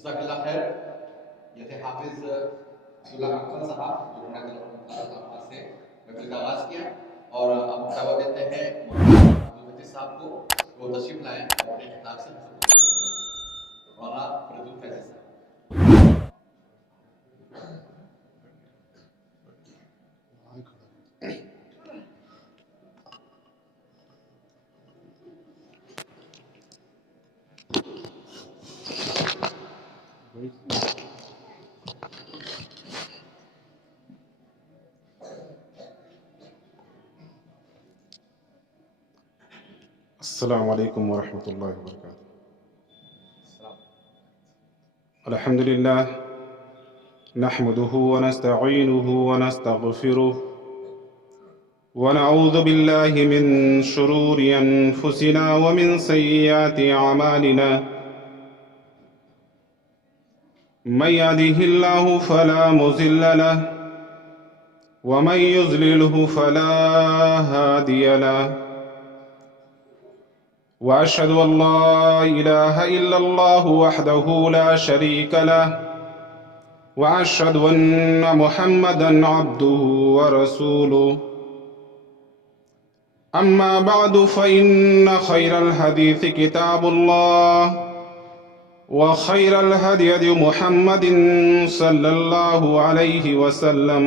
جزاک اللہ خیر. یہ تھے حافظ عبداللہ اکمل صاحب جنہوں نے آپ سے محفل کا آغاز کیا، اور اب دعوت دیتے ہیں مولانا صاحب کو وہ تشریف لائیں اور اپنے خطاب سے مولانا فرید الفیض صاحب. السلام علیکم ورحمۃ اللہ وبرکاتہ. الحمد للہ نحمده ونستعینه ونستغفره ونعوذ باللہ من شرور انفسنا ومن سیئات اعمالنا من يهده الله فلا مضل له ومن يضلله فلا هادي له وأشهد أن لا إله إلا الله وحده لا شريك له وأشهد أن محمدا عبده ورسوله. أما بعد فإن خير الحديث كتاب الله وخير الهدي هدي محمد صلى الله عليه وسلم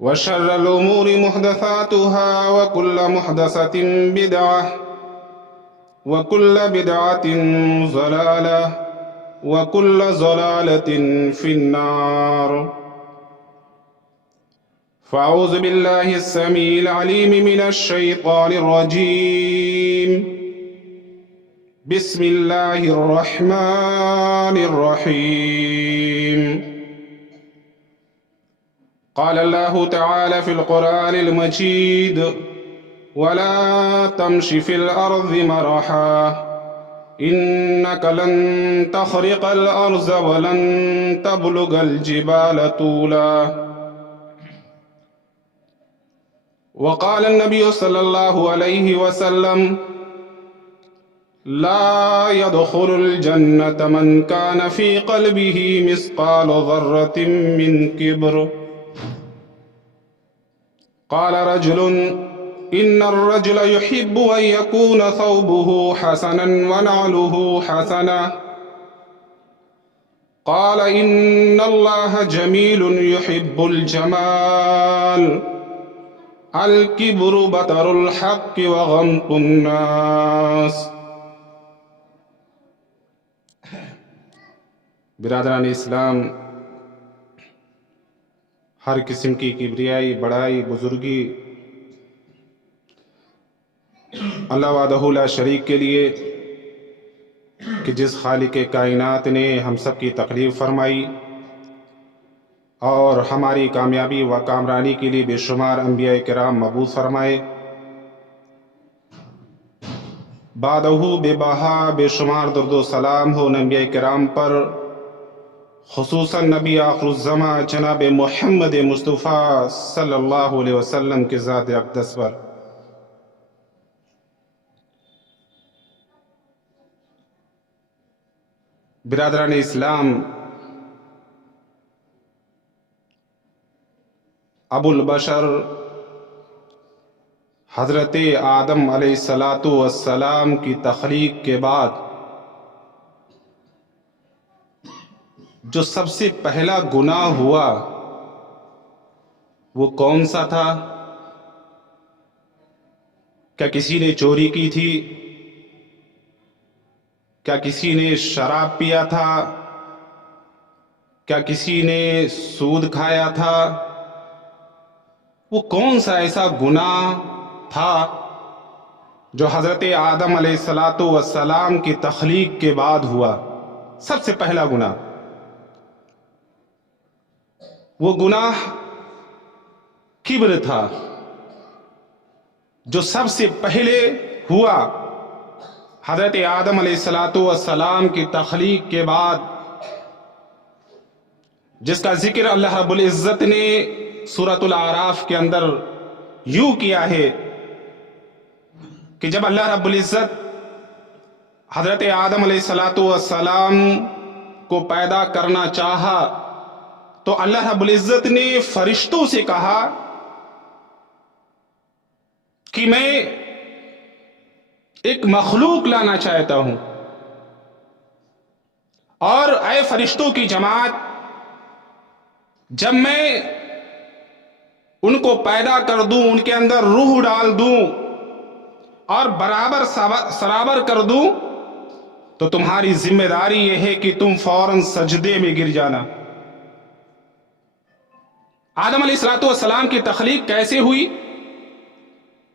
وشر الأمور محدثاتها وكل محدثة بدعة وكل بدعة ضلالة وكل ضلالة في النار. فأعوذ بالله السميع العليم من الشيطان الرجيم. بسم الله الرحمن الرحيم. قال الله تعالى في القرآن المجيد ولا تمش في الأرض مرحا إنك لن تخرق الأرض ولن تبلغ الجبال طولا. وقال النبي صلى الله عليه وسلم لا يدخل الجنة من كان في قلبه مثقال ذرة من كبر. قال رجل إن الرجل يحب أن يكون ثوبه حسنا ونعله حسنا. قال إن الله جميل يحب الجمال. الكبر بطر الحق وغمط الناس. برادران اسلام، ہر قسم کی کبریائی، بڑائی، بزرگی اللہ وحدہ لا شریک کے لیے، کہ جس خالق کائنات نے ہم سب کی تخلیق فرمائی اور ہماری کامیابی و کامرانی کے لیے بے شمار انبیاء کرام مبعوث فرمائے. بعدہ بے بہا بے شمار درد و سلام ہو انبیاء کرام پر، خصوصاً نبی آخر الزماں جناب محمد مصطفیٰ صلی اللہ علیہ وسلم کے ذات اقدس پر. برادران اسلام، ابو البشر حضرت آدم علیہ السلام کی تخلیق کے بعد جو سب سے پہلا گناہ ہوا وہ کون سا تھا؟ کیا کسی نے چوری کی تھی؟ کیا کسی نے شراب پیا تھا؟ کیا کسی نے سود کھایا تھا؟ وہ کون سا ایسا گناہ تھا جو حضرت آدم علیہ السلام کی تخلیق کے بعد ہوا؟ سب سے پہلا گناہ، وہ گناہ کبر تھا، جو سب سے پہلے ہوا حضرت آدم علیہ السلام کی تخلیق کے بعد، جس کا ذکر اللہ رب العزت نے سورۃ الاعراف کے اندر یوں کیا ہے کہ جب اللہ رب العزت حضرت آدم علیہ السلام کو پیدا کرنا چاہا تو اللہ رب العزت نے فرشتوں سے کہا کہ میں ایک مخلوق لانا چاہتا ہوں، اور اے فرشتوں کی جماعت، جب میں ان کو پیدا کر دوں، ان کے اندر روح ڈال دوں اور برابر سرابر کر دوں تو تمہاری ذمہ داری یہ ہے کہ تم فوراً سجدے میں گر جانا۔ آدم علیہ السلام کی تخلیق کیسے ہوئی؟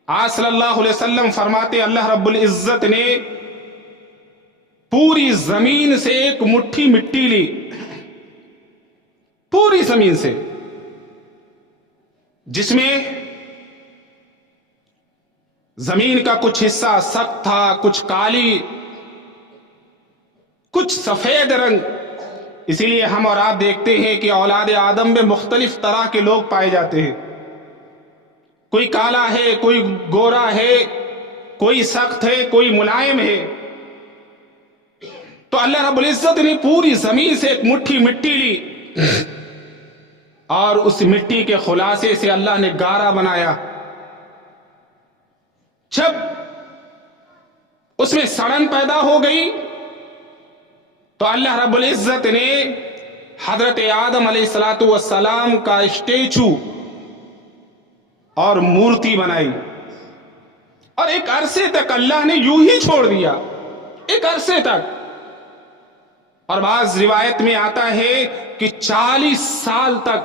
آج صلی اللہ علیہ وسلم فرماتے اللہ رب العزت نے پوری زمین سے ایک مٹھی مٹی لی، پوری زمین سے، جس میں زمین کا کچھ حصہ سخت تھا، کچھ کالی، کچھ سفید رنگ۔ اسی لیے ہم اور آپ دیکھتے ہیں کہ اولاد آدم میں مختلف طرح کے لوگ پائے جاتے ہیں، کوئی کالا ہے، کوئی گورا ہے، کوئی سخت ہے، کوئی ملائم ہے۔ تو اللہ رب العزت نے پوری زمین سے ایک مٹھی مٹی لی اور اس مٹی کے خلاصے سے اللہ نے گارا بنایا۔ جب اس میں سڑن پیدا ہو گئی تو اللہ رب العزت نے حضرت آدم علیہ السلام کا اسٹیچو اور مورتی بنائی، اور ایک عرصے تک اللہ نے یوں ہی چھوڑ دیا، ایک عرصے تک۔ اور بعض روایت میں آتا ہے کہ 40 سال تک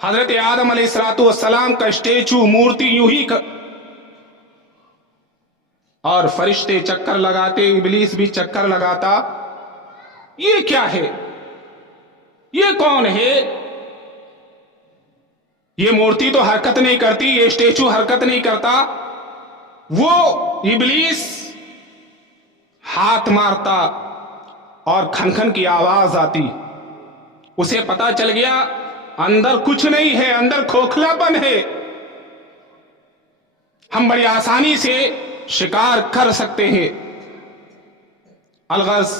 حضرت آدم علیہ السلام کا اسٹیچو، مورتی یوں ہی اور فرشتے چکر لگاتے، ابلیس بھی چکر لگاتا، یہ کیا ہے، یہ کون ہے؟ یہ مورتی تو حرکت نہیں کرتی، یہ اسٹیچو حرکت نہیں کرتا۔ وہ ابلیس ہاتھ مارتا اور کھن کھن کی آواز آتی، اسے پتا چل گیا اندر کچھ نہیں ہے، اندر کھوکھلا پن ہے، ہم بڑی آسانی سے شکار کر سکتے ہیں۔ الغرض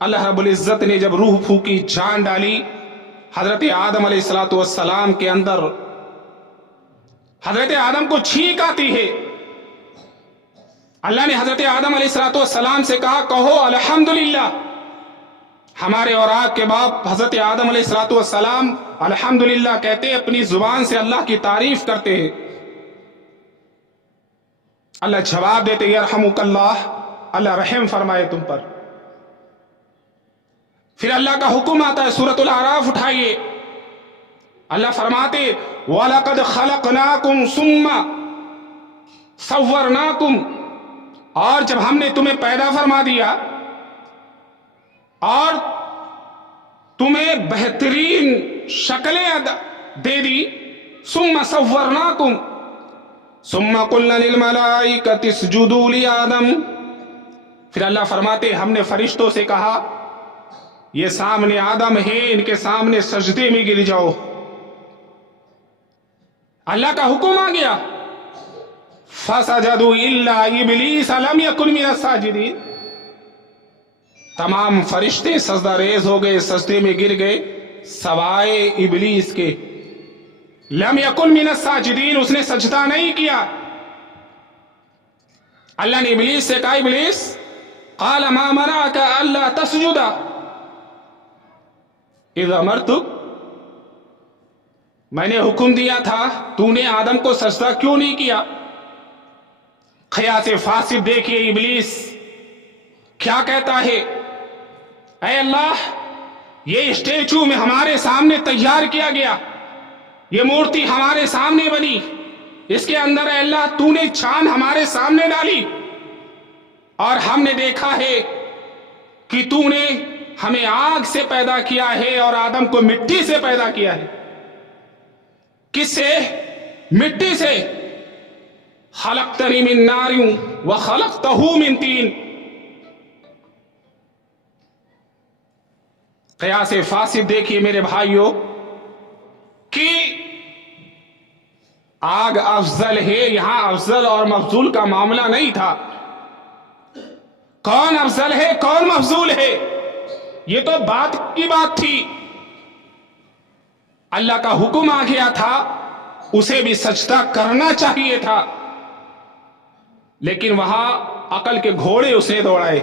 اللہ رب العزت نے جب روح پھونکی، جان ڈالی حضرت آدم علیہ السلام کے اندر، حضرت آدم کو چھینک آتی ہے۔ اللہ نے حضرت آدم علیہ السلام سے کہا کہو الحمدللہ۔ ہمارے اور آپ کے باپ حضرت آدم علیہ السلام الحمدللہ کہتے، اپنی زبان سے اللہ کی تعریف کرتے ہیں۔ اللہ جواب دیتے یرحمک اللہ، اللہ رحم فرمائے تم پر۔ پھر اللہ کا حکم آتا ہے، سورۃ الاعراف اٹھائیے، اللہ فرماتے وَلَقَدْ خَلَقْنَاكُمْ ثُمَّ صَوَّرْنَاكُمْ، اور جب ہم نے تمہیں پیدا فرما دیا اور تمہیں بہترین شکلیں دے دی، ثُمَّ صَوَّرْنَاكُمْ ثُمَّ قُلْنَا لِلْمَلَائِكَةِ اسْجُدُوا لِآدَمَ، پھر اللہ فرماتے ہم نے فرشتوں سے کہا یہ سامنے آدم ہے، ان کے سامنے سجدے میں گر جاؤ۔ اللہ کا حکم آ گیا، فَسَجَدُوا إِلَّا إِبْلِيسَ لَمْ يَكُنْ مِنَ السَّاجِدِينَ، تمام فرشتے سجدہ ریز ہو گئے، سجدے میں گر گئے سوائے ابلیس کے۔ لم یکن من الساجدین، اس نے سجدہ نہیں کیا۔ اللہ نے ابلیس سے کہا ابلیس قال ما منعک الا تسجد اذ امرتک، میں نے حکم دیا تھا، تو نے آدم کو سجدہ کیوں نہیں کیا؟ قیاس فاسد دیکھیے ابلیس کیا کہتا ہے، اے اللہ یہ اسٹیچو میں ہمارے سامنے تیار کیا گیا، یہ مورتی ہمارے سامنے بنی، اس کے اندر اے اللہ تو نے چھان ہمارے سامنے ڈالی، اور ہم نے دیکھا ہے کہ تو نے ہمیں آگ سے پیدا کیا ہے اور آدم کو مٹی سے پیدا کیا ہے۔ کس سے؟ مٹی سے۔ خلقتنی من نار وخلقتہ من طین، قیاس فاسد دیکھیے میرے بھائیوں کہ آگ افضل ہے، یہاں افضل اور مفضول کا معاملہ نہیں تھا۔ कौन अफजल है कौन मफजूल है, ये तो बात की बात थी। अल्लाह का हुक्म आ गया था, उसे भी सजदा करना चाहिए था, लेकिन वहां अकल के घोड़े उसने दौड़ाए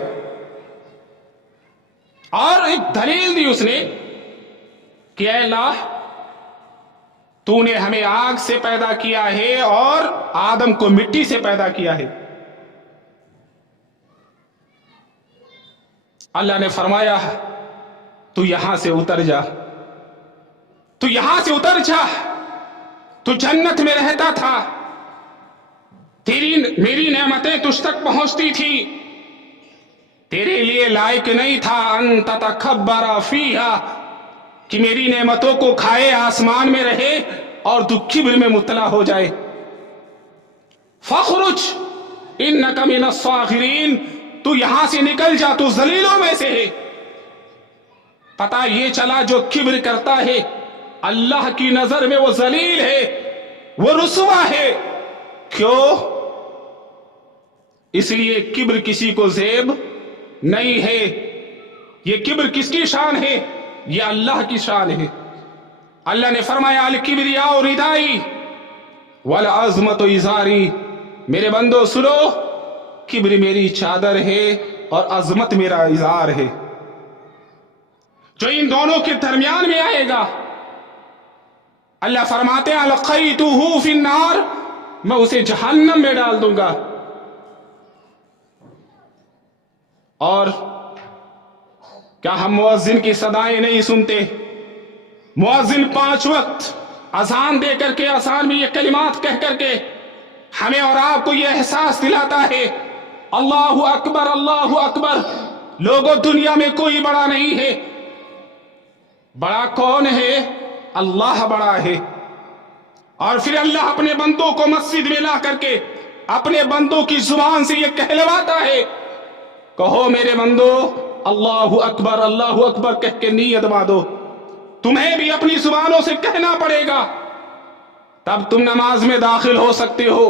और एक दलील दी उसने कि ऐ अल्लाह, तूने हमें आग से पैदा किया है और आदम को मिट्टी से पैदा किया है। अल्लाह ने फरमाया तू यहां से उतर जा, तू यहां से उतर जा, तू जन्नत में रहता था, मेरी नेमतें तुझ तक पहुंचती थी, तेरे लिए लायक नहीं था अन ततकब्बरा फीहा, कि मेरी नेमतों को खाए, आसमान में रहे और तू किब्र में मुब्तला हो जाए। फखरुज इन्नका मिनस सागिरीन, तू यहां से निकल जा, तू जलीलों में से है। पता ये चला जो किब्र करता है अल्लाह की नजर में वो जलील है, वो रुसवा है। क्यों? इसलिए किब्र किसी को ज़ेब नहीं है। ये किब्र किसकी शान है? ये अल्लाह की शान है। अल्लाह ने फरमाया अल किब्रिया और रिदाई वल अज़मत इज़ारी, मेरे बंदो सुनो, किब्र मेरी चादर है और अजमत मेरा इज़ार है। जो इन दोनों के दरमियान में आएगा, अल्लाह फरमाते हैं अलक़ैतुहु फिन्नार, मैं उसे जहन्नम में डाल दूंगा। और क्या हम मुअज्जिन की सदाएं नहीं सुनते? मुअज्जिन 5 वक्त अजान दे करके, अजान में ये कलिमात कह करके हमें और आपको ये एहसास दिलाता है अल्लाहु अकबर अल्लाहु अकबर। लोगों, दुनिया में कोई बड़ा नहीं है। बड़ा कौन है? अल्लाह बड़ा है। और फिर अल्लाह अपने बंदों को मस्जिद में ला करके अपने बंदों की जुबान से ये कहलवाता है, कहो मेरे बंदो अल्लाहु अकबर कह के नियत बांधो। तुम्हें भी अपनी जुबानों से कहना पड़ेगा, तब तुम नमाज में दाखिल हो सकते हो,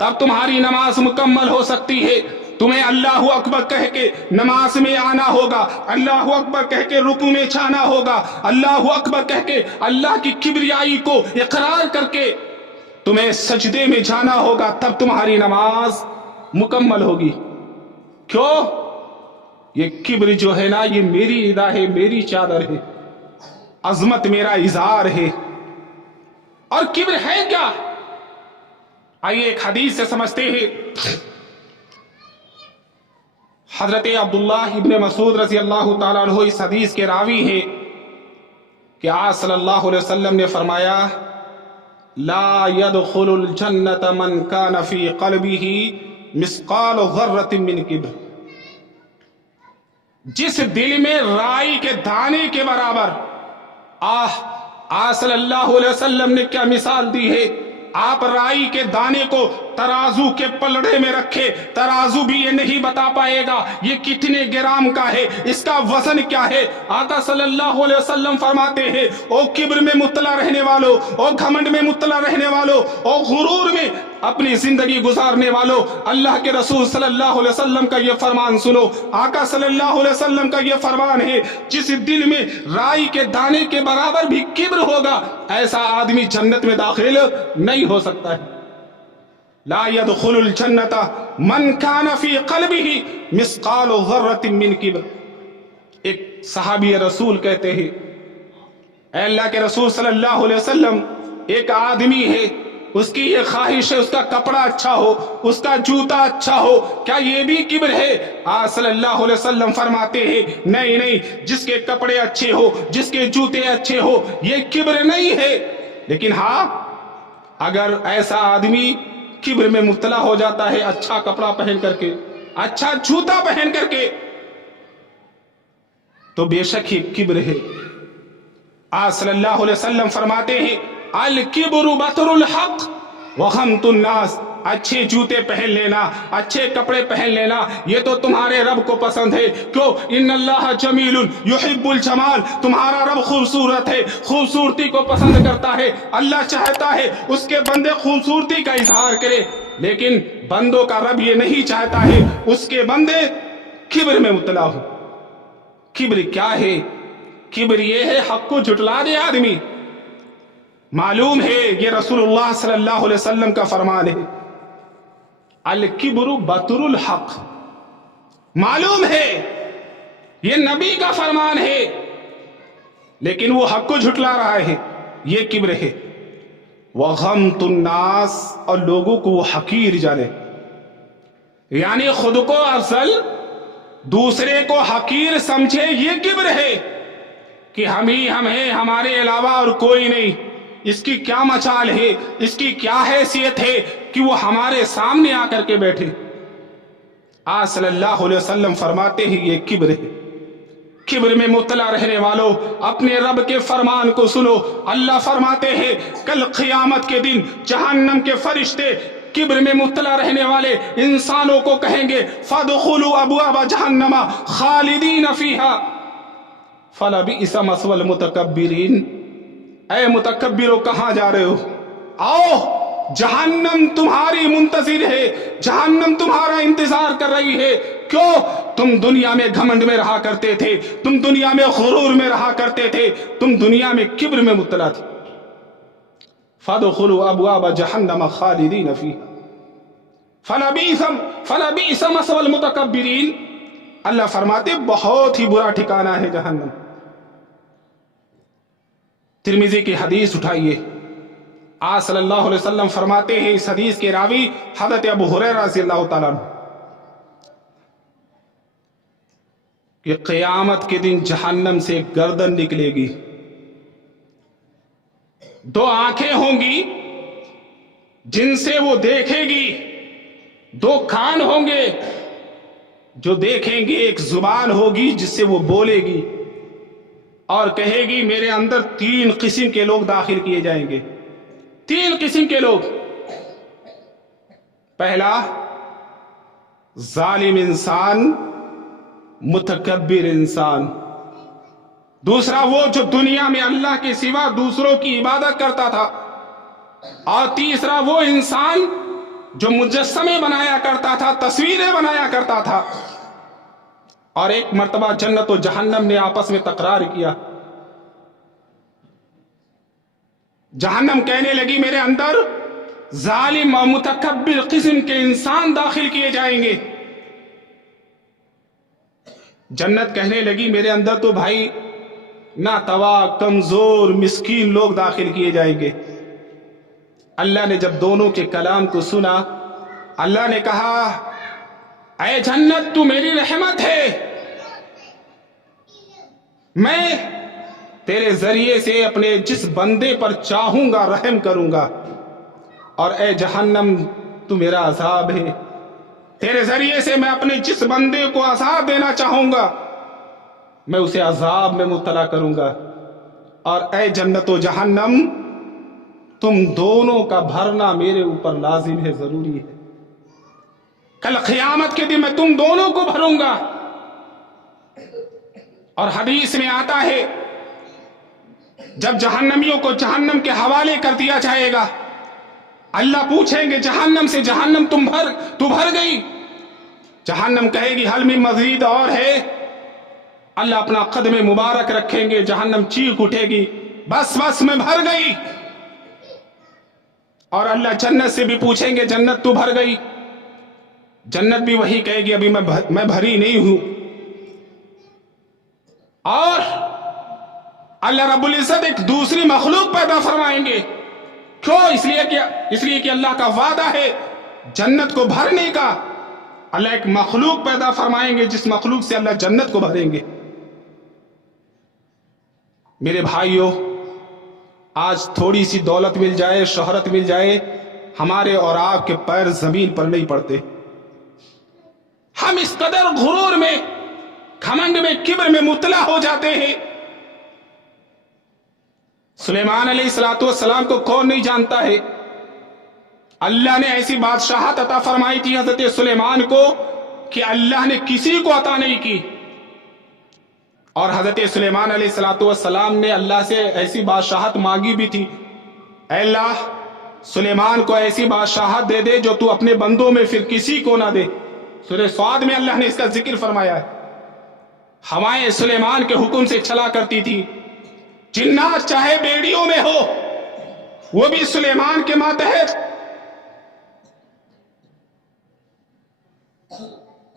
तब तुम्हारी नमाज मुकम्मल हो सकती है। तुम्हें अल्लाहु अकबर कह के नमाज में आना होगा, अल्लाहु अकबर कह के रुकू में जाना होगा, अल्लाहु अकबर कह के अल्लाह की किब्रियाई को इकरार करके तुम्हें सजदे में जाना होगा, तब तुम्हारी नमाज मुकम्मल होगी। क्यों? ये किब्र जो है ना, ये मेरी इदा है, मेरी चादर है, अजमत मेरा इज़ार है। और किब्र है क्या? आइए एक हदीस से समझते हैं। हजरत अब्दुल्लाह इब्न मसूद रज़ी अल्लाह ताला अन्हु इस हदीस के रावी है कि आज सल्लल्लाहु अलैहि वसल्लम ने फरमाया ला यदखुलुल जन्नत मन कान फी क़ल्बिही मिस्क़ाल ज़र्रतिन मिन किब्र, जिस दिल में राई के दाने के बराबर, आज सल्लल्लाहु अलैहि वसल्लम ने क्या मिसाल दी है। आप राई के दाने को तराजू के पलड़े में रखे, तराजू भी ये नहीं बता पाएगा ये कितने ग्राम का है, इसका वजन क्या है। आका सल्लल्लाहु अलैहि वसल्लम फरमाते हैं, ओ किब्र में मुत्तला रहने वालों, ओ घमंड में मुत्तला रहने वालों, ओ गुरूर में अपनी जिंदगी गुजारने वालों, अल्लाह के रसूल सल्लल्लाहु अलैहि वसल्लम का ये फरमान सुनो। आका सल्लल्लाहु अलैहि वसल्लम का ये फरमान है, जिस दिल में राई के दाने के बराबर भी किब्र होगा, ऐसा आदमी जन्नत में दाखिल नहीं हो सकता है। ला यदखुलुल जन्नत मन कान फी क़ल्बिही मिस्क़ाल ज़र्रतिन मिन किब्र। एक सहाबी रसूल कहते हैं, ऐ अल्लाह के रसूल सल्लल्लाहु अलैहि वसल्लम, एक आदमी है, उसकी ये ख्वाहिश है उसका कपड़ा अच्छा हो, उसका जूता अच्छा हो, क्या ये भी किब्र है? आज सल्लल्लाहु अलैहि वसल्लम फरमाते हैं नहीं नहीं, जिसके कपड़े अच्छे हो, जिसके जूते अच्छे हो, ये किब्र नहीं है। लेकिन हाँ, अगर ऐसा आदमी किब्र में मुब्तला हो जाता है, अच्छा कपड़ा पहन करके, अच्छा जूता पहन करके, तो बेशक ही किब्र है। आज सल्लल्लाहु अलैहि वसल्लम फरमाते हैं अल किब्रु बतरुल हक व गमतुन नास, अच्छे जूते पहन लेना, अच्छे कपड़े पहन लेना, ये तो तुम्हारे रब को पसंद है। क्यों? इन्नल्लाह जमीलुन युहिब्बुल जमाल, तुम्हारा रब खूबसूरत है, खूबसूरती को पसंद करता है। अल्लाह चाहता है उसके बंदे खूबसूरती का इजहार करे, लेकिन बंदों का रब ये नहीं चाहता है उसके बंदे किब्र में मुतला हो। किब्र क्या है? किब्र ये है हक को झुटला दे आदमी। मालूम है ये रसूलुल्लाह सल्लल्लाहु अलैहि वसल्लम का फरमान है, अल किब्रु बतरुल हक। मालूम है ये नबी का फरमान है, लेकिन वो हक को झुटला रहा है, ये किब्र है। वगम्तुन नास, और लोगों को वो हकीर जाने, यानी खुद को अफजल दूसरे को हकीर समझे, ये किब्र है कि हम ही हम हैं, हमारे अलावा और कोई नहीं। इसकी क्या मचाल है, इसकी क्या हैसियत है कि वो हमारे सामने आकर के बैठे। आज सल्लल्लाहु अलैहि वसल्लम फरमाते हैं ये किब्र है। किब्र में मुब्तला रहने वालों, अपने रब के फरमान को सुनो। अल्लाह फरमाते हैं कल क़यामत के दिन जहन्नम के फरिश्ते किब्र में मुब्तला रहने वाले इंसानों को कहेंगे फदखुलू अबवाब जहन्नमा खालिदीन फीहा फलबिअस मस्वल मुतकब्बिरीन। ऐ मुतकब्बिरों, कहां जा रहे हो? आओ, जहन्नम तुम्हारी मुंतजिर है, जहन्नम तुम्हारा इंतजार कर रही है। क्यों? तुम दुनिया में घमंड में रहा करते थे, तुम दुनिया में गुरूर में रहा करते थे, तुम दुनिया में किब्र में मुब्तला थे। फदखुलू अबवाब जहन्नम खालिदीन फीहा फलबिअस मस्वल मुतकब्बिरीन। अल्लाह फरमाते बहुत ही बुरा ठिकाना है जहन्नम। तिर्मिज़ी की हदीस उठाइए, आज सल्लल्लाहु अलैहि वसल्लम फरमाते हैं, इस हदीस के रावी हज़रत अबू हुरैरा रज़ियल्लाहु ताला अन्हु, कि क़यामत के दिन जहन्नम से एक गर्दन निकलेगी, दो आंखें होंगी जिनसे वो देखेगी, दो कान होंगे जो देखेंगे, एक जुबान होगी जिससे वो बोलेगी और कहेगी मेरे अंदर 3 किस्म के लोग दाखिल किए जाएंगे। 3 किस्म के लोग। पहला, जालिम इंसान, मुतकब्बिर इंसान। दूसरा, वो जो दुनिया में अल्लाह के सिवा दूसरों की इबादत करता था। और तीसरा, वो इंसान जो मुजस्समे बनाया करता था, तस्वीरें बनाया करता था। और एक मर्तबा जन्नत और जहन्नम ने आपस में तकरार किया। जहन्नम कहने लगी मेरे अंदर जालिम और मुतकब्बिर किस्म के इंसान दाखिल किए जाएंगे। जन्नत कहने लगी मेरे अंदर तो भाई नातवा, कमजोर, मिस्कीन लोग दाखिल किए जाएंगे। अल्लाह ने जब दोनों के कलाम को सुना, अल्लाह ने कहा ऐ जन्नत, तू मेरी रहमत है, मैं तेरे जरिए से अपने जिस बंदे पर चाहूंगा रहम करूंगा। और ऐ जहन्नम, तू मेरा अजाब है, तेरे जरिए से मैं अपने जिस बंदे को अजाब देना चाहूंगा मैं उसे अजाब में मुब्तला करूंगा। और ऐ जन्नत व जहन्नम, तुम दोनों का भरना मेरे ऊपर लाजिम है, जरूरी है। कल क़यामत के दिन मैं तुम दोनों को भरूंगा। और हदीस में आता है जब जहन्नमियों को जहन्नम के हवाले कर दिया जाएगा, अल्लाह पूछेंगे जहन्नम से, जहन्नम तू भर गई? जहन्नम कहेगी हल में मजीद और है। अल्लाह अपना कदम मुबारक रखेंगे, जहन्नम चीख उठेगी बस बस मैं भर गई। और अल्लाह जन्नत से भी पूछेंगे जन्नत तू भर गई? जन्नत भी वही कहेगी अभी मैं भरी नहीं हूं। और अल्लाह रब्बुल इज्जत एक दूसरी मखलूक पैदा फरमाएंगे। क्यों? इसलिए कि अल्लाह का वादा है जन्नत को भरने का। अल्लाह एक मखलूक पैदा फरमाएंगे जिस मखलूक से अल्लाह जन्नत को भरेंगे। मेरे भाइयों, आज थोड़ी सी दौलत मिल जाए, शोहरत मिल जाए, हमारे और आपके पैर जमीन पर नहीं पड़ते। हम इस कदर गुरूर में, घमंड में, किब्र में मुब्तला हो जाते हैं। सुलेमान अलैहिस्सलातु वस्सलाम को कौन नहीं जानता है? अल्लाह ने ऐसी बादशाहत अता फरमाई थी हजरत सुलेमान को कि अल्लाह ने किसी को अता नहीं की। और हजरत सुलेमान अलैहिस्सलातु वस्सलाम ने अल्लाह से ऐसी बादशाहत मांगी भी थी, ऐ अल्लाह सुलेमान को ऐसी बादशाहत दे दे जो तू अपने बंदों में फिर किसी को ना दे। سورہ سعد میں اللہ نے اس کا ذکر فرمایا ہے. ہوائیں سلیمان کے حکم سے چلا کرتی تھی. جنات چاہے بیڑیوں میں ہو وہ بھی سلیمان کے ماتحت.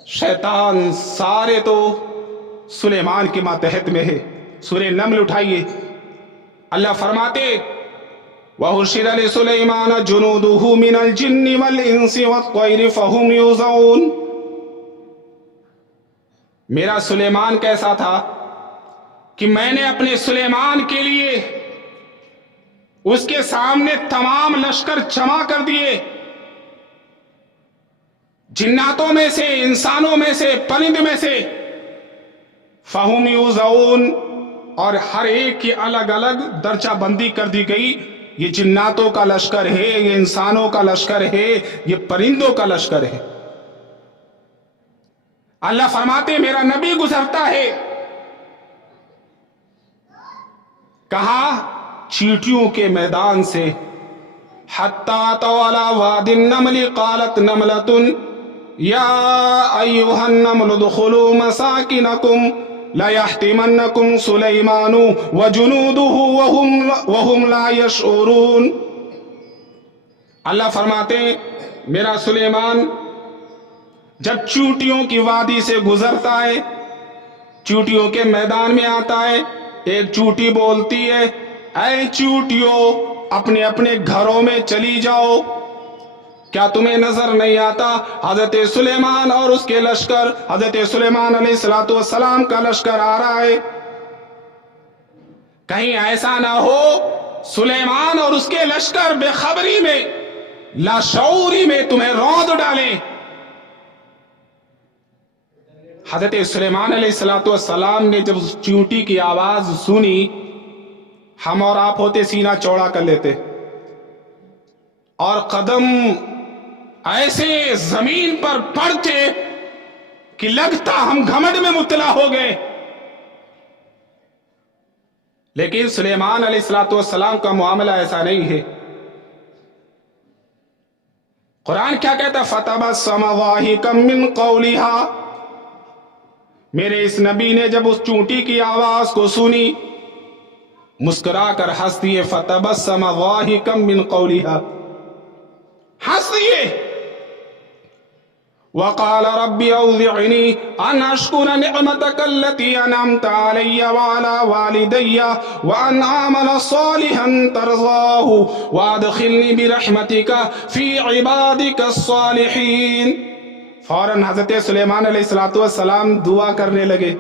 شیطان سارے تو سلیمان کے ماتحت میں ہے. سورہ نمل اٹھائیے, اللہ فرماتے وَحُشِرَ لِسُلَيْمَانَ جُنُودُهُ مِنَ الْجِنِّ وَالْإِنسِ وَالطَّيْرِ فَهُمْ يُوزَعُونَ. میرا سلیمان کیسا تھا کہ میں نے اپنے سلیمان کے لیے اس کے سامنے تمام لشکر جمع کر دیے, جناتوں میں سے, انسانوں میں سے, پرند میں سے. فَهُمْ يُوزَعُونَ, اور ہر ایک کی الگ الگ درجہ بندی کر دی گئی. یہ جناتوں کا لشکر ہے, یہ انسانوں کا لشکر ہے, یہ پرندوں کا لشکر ہے. اللہ فرماتے میرا نبی گزرتا ہے, کہا چیٹیوں کے میدان سے. حَتَّى طَوَلَ وَادِ النَّمْلِ قَالَتْ نَمْلَةٌ يَا أَيُّهَا النَّمْلُ ادْخُلُوا مَسَاكِنَكُمْ لَا يَحْطِمَنَّكُمْ سُلَيْمَانُ وَجُنُودُهُ وَهُمْ لَا يَشْعُرُونَ. اللہ فرماتے میرا سلیمان جب چونٹیوں کی وادی سے گزرتا ہے, چونٹیوں کے میدان میں آتا ہے, ایک چونٹی بولتی ہے اے چونٹیوں اپنے اپنے گھروں میں چلی جاؤ. کیا تمہیں نظر نہیں آتا حضرت سلیمان اور اس کے لشکر, حضرت سلیمان علیہ السلام کا لشکر آ رہا ہے. کہیں ایسا نہ ہو سلیمان اور اس کے لشکر بے خبری میں, لاشعوری میں تمہیں روند ڈالیں. حضرت سلیمان علیہ السلام نے جب اس چونٹی کی آواز سنی, ہم اور آپ ہوتے سینہ چوڑا کر لیتے اور قدم ایسے زمین پر پڑتے کہ لگتا ہم گھمنڈ میں مبتلا ہو گئے. لیکن سلیمان علیہ السلام کا معاملہ ایسا نہیں ہے. قرآن کیا کہتا ہے فَتَبَسَّمَ ضَاحِكًا مِّن قَوْلِهَا. میرے اس نبی نے جب اس چونٹی کی آواز کو سنی مسکرا کر ہنس دیے. فَتَبَسَّمَ ضَاحِكًا مِّن قَوْلِهَا, ہنس دیے. وَقَالَ رَبِّ أَوْزِعْنِي أَنْ أَشْكُرَ نِعْمَتَكَ الَّتِي أَنْعَمْتَ عَلَيَّ وَعَلَى وَالِدَيَّ وَأَنْ أَعْمَلَ صَالِحًا تَرْضَاهُ وَأَدْخِلْنِي بِرَحْمَتِكَ فِي عِبَادِكَ الصَّالِحِينَ. فوراً حضرت سلیمان علیہ السلام دعا کرنے لگے,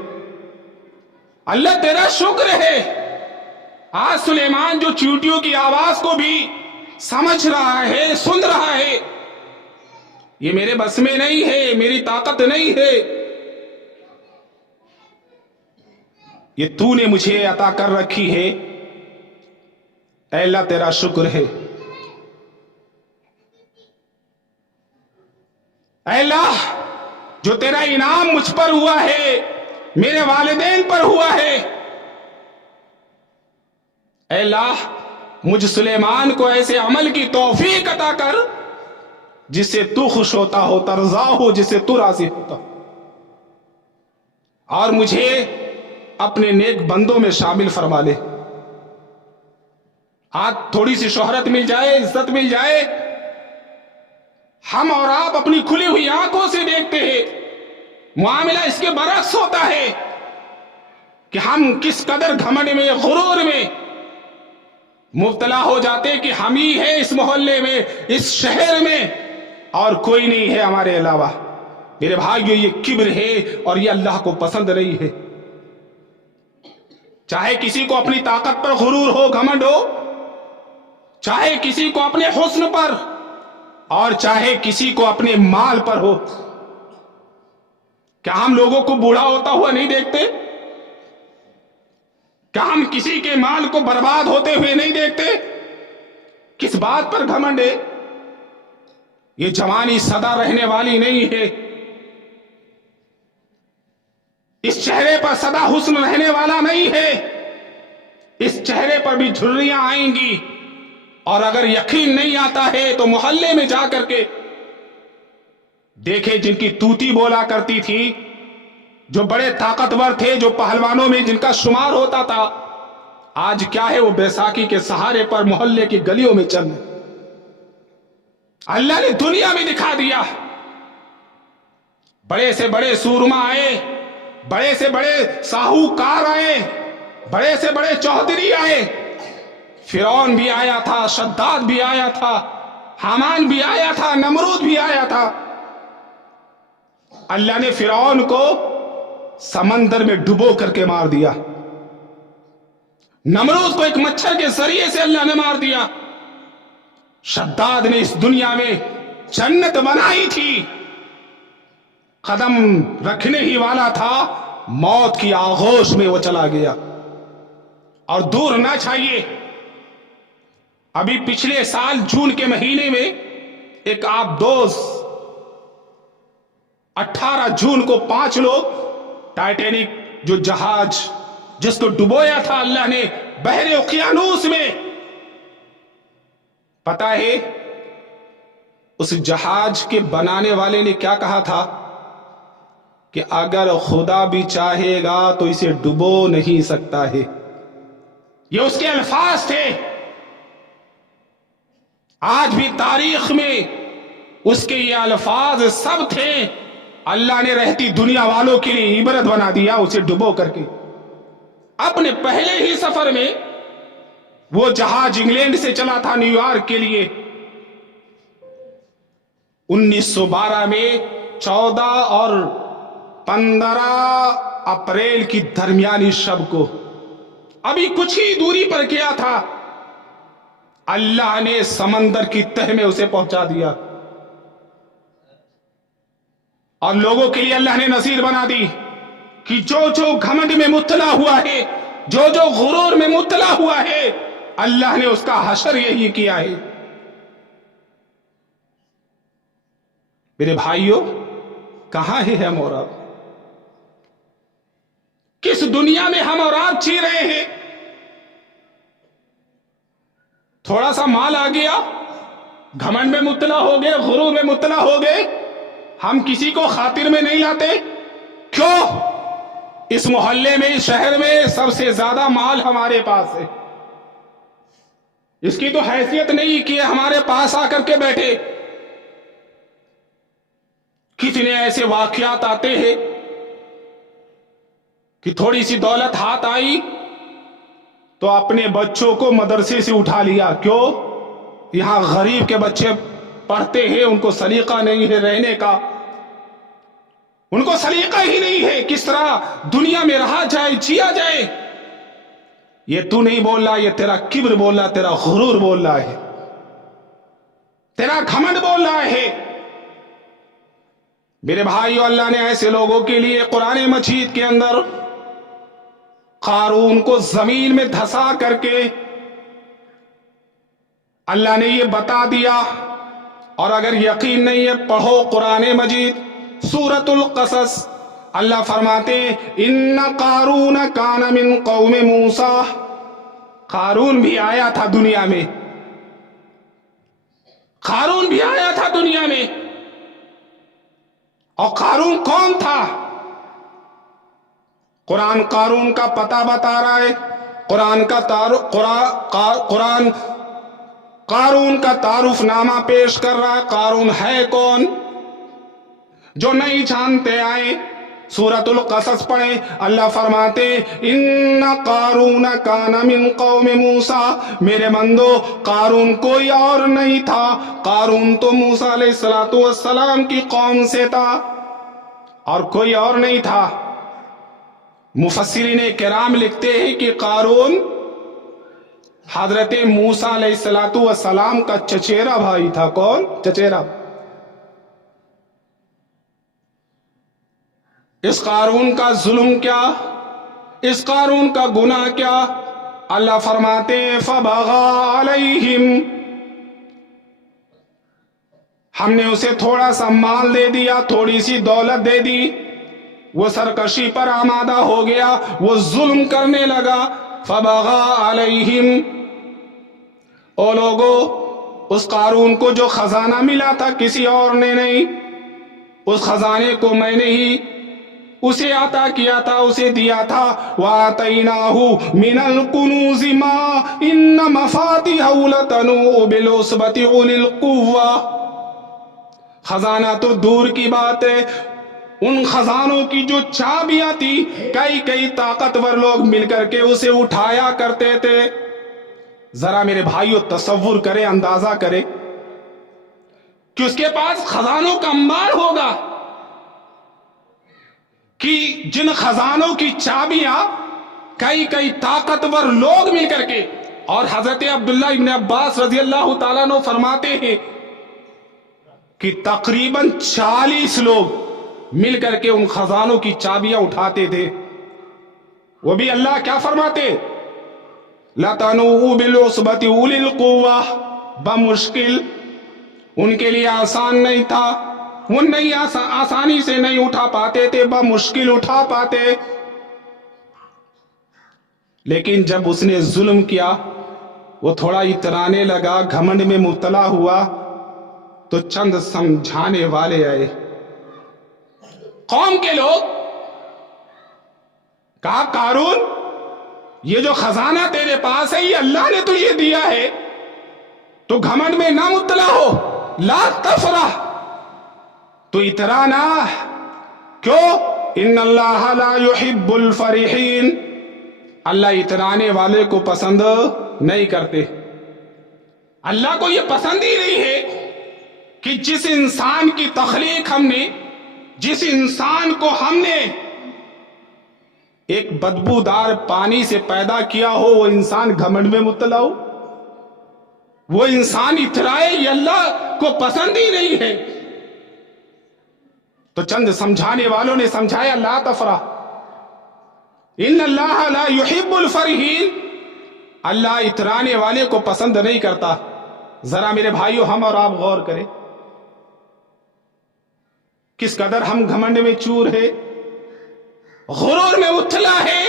اللہ تیرا شکر ہے آج سلیمان جو چونٹیوں کی آواز کو بھی سمجھ رہا ہے, سن رہا ہے. یہ میرے بس میں نہیں ہے, میری طاقت نہیں ہے, یہ تو نے مجھے عطا کر رکھی ہے. اے اللہ تیرا شکر ہے. اے اللہ جو تیرا انعام مجھ پر ہوا ہے, میرے والدین پر ہوا ہے, اے اللہ مجھ سلیمان کو ایسے عمل کی توفیق عطا کر جس سے تو خوش ہوتا ہو, ترضا ہو, جس سے تو راضی ہوتا, اور مجھے اپنے نیک بندوں میں شامل فرما لے. آج تھوڑی سی شہرت مل جائے, عزت مل جائے, ہم اور آپ اپنی کھلی ہوئی آنکھوں سے دیکھتے ہیں. معاملہ اس کے برعکس ہوتا ہے کہ ہم کس قدر گھمنڈ میں, غرور میں مبتلا ہو جاتے کہ ہم ہی ہیں اس محلے میں, اس شہر میں, اور کوئی نہیں ہے ہمارے علاوہ. میرے بھائیو یہ کبر ہے اور یہ اللہ کو پسند نہیں ہے. چاہے کسی کو اپنی طاقت پر غرور ہو, گھمنڈ ہو, چاہے کسی کو اپنے حسن پر, اور چاہے کسی کو اپنے مال پر ہو. کیا ہم لوگوں کو بوڑھا ہوتا ہوا نہیں دیکھتے؟ کیا ہم کسی کے مال کو برباد ہوتے ہوئے نہیں دیکھتے؟ کس بات پر گھمنڈ ہے؟ یہ جوانی سدا رہنے والی نہیں ہے. اس چہرے پر سدا حسن رہنے والا نہیں ہے. اس چہرے پر بھی جھریاں آئیں گی, اور اگر یقین نہیں آتا ہے تو محلے میں جا کر کے دیکھے جن کی توتی بولا کرتی تھی، جو بڑے طاقتور تھے، جو پہلوانوں میں جن کا شمار ہوتا تھا، آج کیا ہے؟ وہ بیساکھی کے سہارے پر محلے کی گلیوں میں چل رہے۔ اللہ نے دنیا میں دکھا دیا، بڑے سے بڑے سورما آئے، بڑے سے بڑے ساہوکار آئے، بڑے سے بڑے چودھری آئے، فرعون بھی آیا تھا، شداد بھی آیا تھا، حامان بھی آیا تھا، نمرود بھی آیا تھا۔ اللہ نے فرعون کو سمندر میں ڈبو کر کے مار دیا، نمرود کو ایک مچھر کے ذریعے سے اللہ نے مار دیا، شداد نے اس دنیا میں جنت بنائی تھی، قدم رکھنے ہی والا تھا، موت کی آغوش میں وہ چلا گیا۔ اور دور نہ چاہیے، ابھی پچھلے سال جون کے مہینے میں ایک آپ دوست 18 جون کو 5 لوگ ٹائٹینک جو جہاز جس کو ڈبویا تھا اللہ نے بحر اوقیانوس میں، پتا ہے اس جہاز کے بنانے والے نے کیا کہا تھا کہ اگر خدا بھی چاہے گا تو اسے ڈبو نہیں سکتا ہے۔ یہ اس کے الفاظ تھے۔ آج بھی تاریخ میں اس کے یہ الفاظ سب تھے۔ اللہ نے رہتی دنیا والوں کے لیے عبرت بنا دیا اسے ڈبو کر کے۔ اپنے پہلے ہی سفر میں وہ جہاز انگلینڈ سے چلا تھا نیو یارک کے لیے، 1912 میں 14 اور 15 اپریل کی درمیانی شب کو، ابھی کچھ ہی دوری پر کیا تھا، اللہ نے سمندر کی تہ میں اسے پہنچا دیا، اور لوگوں کے لیے اللہ نے نذیر بنا دی کہ جو جو گھمنڈ میں مبتلا ہوا ہے، جو جو غرور میں مبتلا ہوا ہے، اللہ نے اس کا حشر یہی کیا ہے۔ میرے بھائیوں، کہاں ہے ہم اور آپ؟ کس دنیا میں ہم اور آپ جی رہے ہیں؟ تھوڑا سا مال آ گیا، گھمنڈ میں مبتلا ہو گئے، غرور میں مبتلا ہو گئے، ہم کسی کو خاطر میں نہیں لاتے۔ کیوں؟ اس محلے میں، اس شہر میں سب سے زیادہ مال ہمارے پاس ہے، اس کی تو حیثیت نہیں کہ ہمارے پاس آ کر کے بیٹھے۔ کتنے ایسے واقعات آتے ہیں کہ تھوڑی سی دولت ہاتھ آئی تو اپنے بچوں کو مدرسے سے اٹھا لیا۔ کیوں؟ یہاں غریب کے بچے پڑھتے ہیں، ان کو سلیقہ نہیں ہے رہنے کا، ان کو سلیقہ ہی نہیں ہے کس طرح دنیا میں رہا جائے، جیا جائے۔ یہ تو نہیں بول رہا، یہ تیرا کبر بول رہا، تیرا غرور بول رہا ہے، تیرا گھمنڈ بول رہا ہے۔ میرے بھائیو، اللہ نے ایسے لوگوں کے لیے قرآن مجید کے اندر قارون کو زمین میں دھسا کر کے اللہ نے یہ بتا دیا۔ اور اگر یقین نہیں ہے، پڑھو قرآن مجید سورۃ القصص، اللہ فرماتے ہیں ان قارون کان من قوم موسیٰ، قارون بھی آیا تھا دنیا میں، قارون بھی آیا تھا دنیا میں۔ اور قارون کون تھا؟ قرآن قارون کا پتہ بتا رہا ہے، قرآن قارون کا تعارف نامہ پیش کر رہا ہے۔ قارون ہے کون؟ جو نہیں جانتے آئے سورۃ القصص پڑھیں، اللہ فرماتے ان قارون کان من قوم موسیٰ، میرے بندو قارون کوئی اور نہیں تھا، قارون تو موسیٰ علیہ السلام کی قوم سے تھا اور کوئی اور نہیں تھا۔ مفسرین کرام لکھتے ہیں کہ قارون حضرت موسیٰ علیہ السلام کا چچیرا بھائی تھا۔ کون؟ چچیرا۔ اس قارون کا ظلم کیا، اس قارون کا گناہ کیا؟ اللہ فرماتے فبغى علیہم، ہم نے اسے تھوڑا سا مال دے دیا، تھوڑی سی دولت دے دی، وہ سرکشی پر آمادہ ہو گیا، وہ ظلم کرنے لگا۔ فبغى علیہم، او لوگو، اس قارون کو جو خزانہ ملا تھا کسی اور نے نہیں، उस खजाने को मैंने ही उसे अता किया था, उसे दिया था। वातैनाहु मिनल कुनूज़ि मा इन्न मफातिहु लतनू बिल उसबति उलिल कुव्वा। खजाना तो दूर की बात है, उन खजानों की जो चाबियां थी, कई कई ताकतवर लोग मिलकर के उसे उठाया करते थे। जरा मेरे भाइयों तसव्वुर करें, अंदाजा करें कि उसके पास खजानों का अंबार होगा कि जिन खजानों की चाबियां कई कई ताकतवर लोग मिलकर के, और हजरत अब्दुल्ला इब्न अब्बास रजी अल्लाह ताला अन्हु फरमाते हैं कि तकरीबन 40 लोग मिलकर के उन खजानों की चाबियां उठाते थे। वो भी अल्लाह क्या फरमाते, लतनू बिल उसबति उलिल कुव्वा, बमुश्किल, उनके लिए आसान नहीं था, वो नहीं आसानी से नहीं उठा पाते थे, बमुश्किल उठा पाते। लेकिन जब उसने जुल्म किया, वो थोड़ा इतराने लगा, घमंड में मुब्तला हुआ, तो चंद समझाने वाले आए, कौम के लोग। कहा, कारून, ये जो खजाना तेरे पास है ये अल्लाह ने तुझे दिया है, तो घमंड में ना मुब्तला हो, ला तफरा, तो इतराना। क्यों? इन्नल्लाह ला युहिब्बुल फरीहीन, अल्लाह इतराने वाले को पसंद नहीं करते। अल्लाह को यह पसंद ही नहीं है कि जिस इंसान की तख्लीक हमने, जिस इंसान को हमने एक बदबूदार पानी से पैदा किया हो, वो इंसान घमंड में मुब्तला हो, वो इंसान इतराए, ये अल्लाह को पसंद ही नहीं है। तो चंद समझाने वालों ने समझाया, ला तफरा, इन्नल्लाह ला युहिब्बुल फरीहीन, अल्लाह इतराने वाले को पसंद नहीं करता। जरा मेरे भाइयों, हम और आप गौर करें किस कदर हम घमंड में चूर है, गुरूर में उथला है।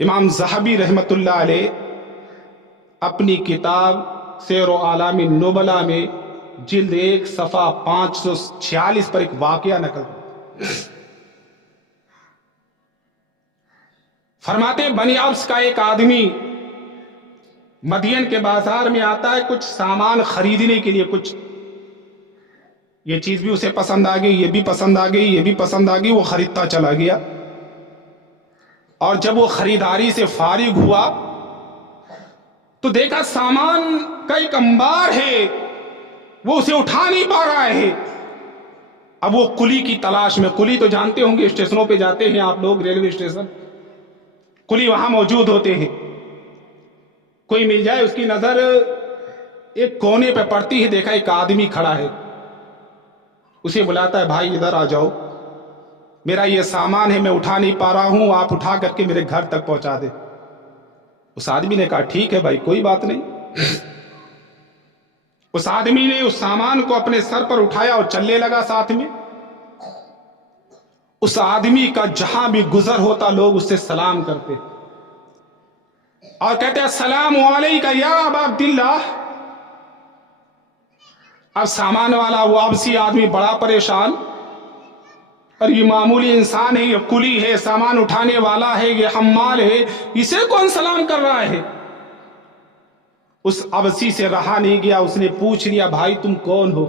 इमाम ज़हबी रहमतुल्लाह अलैह अपनी किताब सैर आलामी नुबला में जिल्द 1 सफ़ा 546 पर एक वाकया नकल फरमाते, बनी अब्स का एक आदमी मदियन के बाजार में आता है कुछ सामान खरीदने के लिए। कुछ ये चीज भी उसे पसंद आ गई, ये भी पसंद आ गई, ये भी पसंद आ गई, वो खरीदता चला गया। और जब वो खरीदारी से फारिग हुआ तो देखा सामान का एक अंबार है, वो उसे उठा नहीं पा रहा है। अब वो कुली की तलाश में, कुली तो जानते होंगे, स्टेशनों पे जाते हैं आप लोग, रेलवे स्टेशन, कुली वहां मौजूद होते हैं। कोई मिल जाए, उसकी नजर एक कोने पे पड़ती है, देखा एक आदमी खड़ा है, उसे बुलाता है, भाई इधर आ जाओ, मेरा ये सामान है, मैं उठा नहीं पा रहा हूं, आप उठा करके मेरे घर तक पहुंचा दे। उस आदमी ने कहा, ठीक है भाई, कोई बात नहीं। उस आदमी ने उस सामान को अपने सर पर उठाया और चलने लगा साथ में। उस आदमी का जहां भी गुजर होता लोग उससे सलाम करते और कहते, अस्सलामु अलैका या अबा अब्दिल्लाह। अब सामान वाला वो अबसी आदमी बड़ा परेशान, और ये मामूली इंसान है, ये कुली है, सामान उठाने वाला है, ये हम्माल है, इसे कौन सलाम कर रहा है? उस अबसी से रहा नहीं गया, उसने पूछ लिया, भाई तुम कौन हो?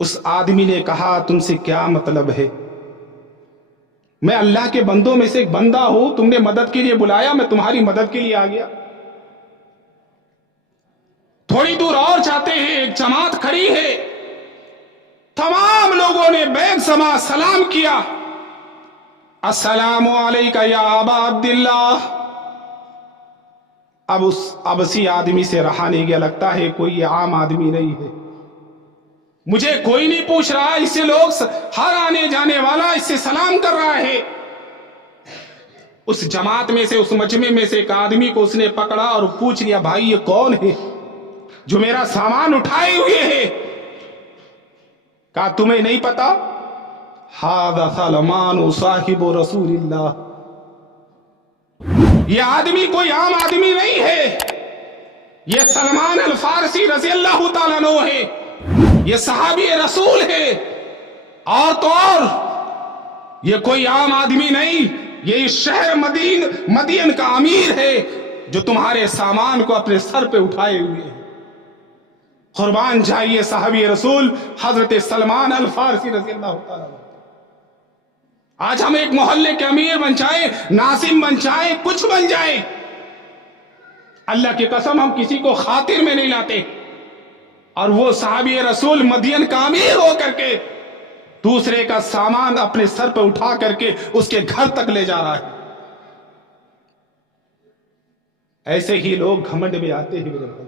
उस आदमी ने कहा, तुमसे क्या मतलब है? मैं अल्लाह के बंदों में से एक बंदा हूं, तुमने मदद के लिए बुलाया, मैं तुम्हारी मदद के लिए आ गया। थोड़ी दूर और जाते हैं, एक जमात खड़ी है, तमाम लोगों ने बैग समा सलाम किया, अस्सलामु अलैका या अबा अब्दिल्लाह। अब उस अबसी आदमी से रहा नहीं गया, लगता है कोई ये आम आदमी नहीं है, मुझे कोई नहीं पूछ रहा, इससे लोग हर आने जाने वाला इससे सलाम कर रहा है। उस जमात में से, उस मजमे में से एक आदमी को उसने पकड़ा और पूछ लिया, भाई ये कौन है जो मेरा सामान उठाए हुए है? कहा, तुम्हें नहीं पता? हादा सलमान साहिबु रसूलिल्लाह। ये आदमी कोई आम आदमी नहीं है, ये सलमान अल फारसी रजी अल्लाह ताला अन्हु है, ये सहाबी रसूल है, और तो और ये कोई आम आदमी नहीं, ये इस शहर मदीन का अमीर है जो तुम्हारे सामान को अपने सर पे उठाए हुए है। कुर्बान जाइए सहाबी रसूल हजरत सलमान अल फारसी रजी अल्लाह ताला अन्हु। आज हम एक मोहल्ले के अमीर बन जाए, नासिम बन जाए, कुछ बन जाए, अल्लाह की कसम हम किसी को खातिर में नहीं लाते। और वो सहाबी रसूल मदीन का अमीर हो करके दूसरे का सामान अपने सर पर उठा करके उसके घर तक ले जा रहा है। ऐसे ही लोग घमंड में आते ही मेरे भाई।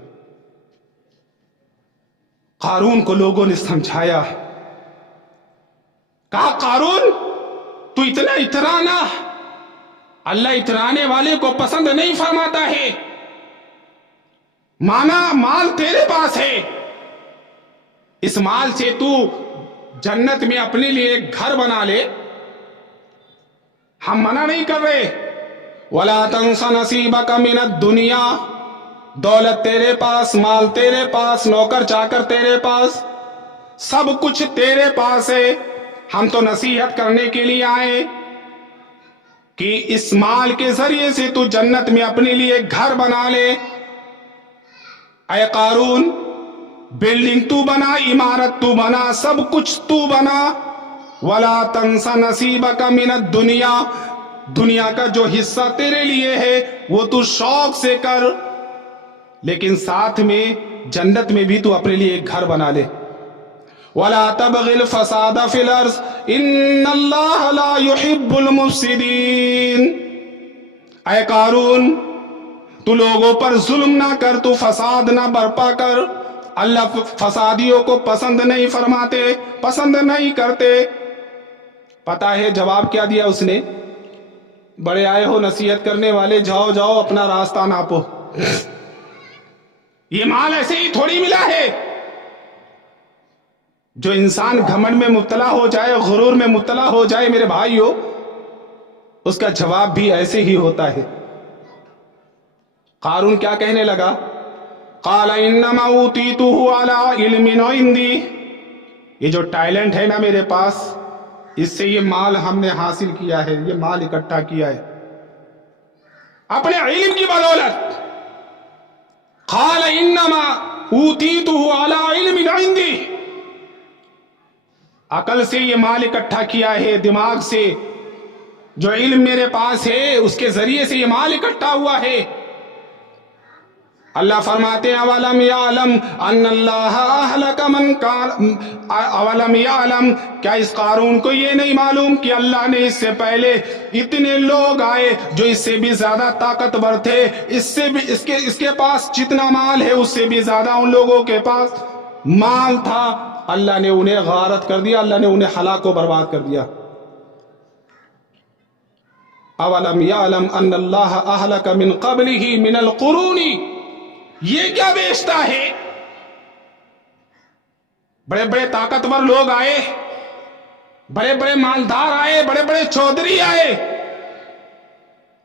कारून को लोगों ने समझाया, कहा कारून तू इतना इतराना, अल्लाह इतराने वाले को पसंद नहीं फरमाता है। माना माल तेरे पास है, इस माल से तू जन्नत में अपने लिए एक घर बना ले, हम मना नहीं कर रहे। वला तंसा नसीबका मिनद दुनिया, दौलत तेरे पास, माल तेरे पास, नौकर चाकर तेरे पास, सब कुछ तेरे पास है। हम तो नसीहत करने के लिए आए कि इस माल के जरिए से तू जन्नत में अपने लिए एक घर बना ले। ऐ कारून, बिल्डिंग तू बना, इमारत तू बना, सब कुछ तू बना। वला तंसा नसीबका मिनद दुनिया, दुनिया का जो हिस्सा तेरे लिए है वो तू शौक से कर, लेकिन साथ में जन्नत में भी तू अपने लिए एक घर बना ले। वला तबगिल फसादा फिल अर्ज़ इन्नल्लाह ला युहिब्बुल मुफ्सिदीन। ऐ कारून, तू लोगों पर जुल्म ना कर, तू फसाद ना बरपा कर। अल्लाह फसादियों को पसंद नहीं फरमाते, पसंद नहीं करते। पता है जवाब क्या दिया उसने? बड़े आए हो नसीहत करने वाले, जाओ जाओ अपना रास्ता नापो। ये माल ऐसे ही थोड़ी मिला है। जो इंसान घमंड में मुब्तला हो जाए, गुरूर में मुब्तला हो जाए मेरे भाइयों, उसका जवाब भी ऐसे ही होता है। कारून क्या कहने लगा? क़ाल इन्नमा ऊतीतुहु अला इल्मिन इंदी। ये जो टैलेंट है ना मेरे पास, इससे ये माल हमने हासिल किया है, ये माल इकट्ठा किया है अपने इल्म की बदौलत। क़ाल इन्नमा ऊतीतुहु अला इल्मिन इंदी। अकल से ये माल इकट्ठा किया है, दिमाग से, जो इल्म मेरे पास है उसके जरिए से ये माल इकट्ठा हुआ है। अल्लाह फरमाते हैं अवलम यालम अन्नल्लाह अहलक मन कान, अवलम यालम, क्या इस कारून को ये नहीं मालूम कि अल्लाह ने इससे पहले इतने लोग आए जो इससे भी ज्यादा ताकतवर थे, इससे भी इसके पास जितना माल है उससे भी ज्यादा उन लोगों के पास माल था। अल्लाह ने उन्हें गारत कर दिया, अल्लाह ने उन्हें हलाक व बर्बाद कर दिया। अवलम यालम अन्नल्लाह अहलक मिन क़ब्लिही मिनल क़ुरूनी। ये क्या बेचता है? बड़े बड़े ताकतवर लोग आए, बड़े बड़े मालदार आए, बड़े बड़े चौधरी आए,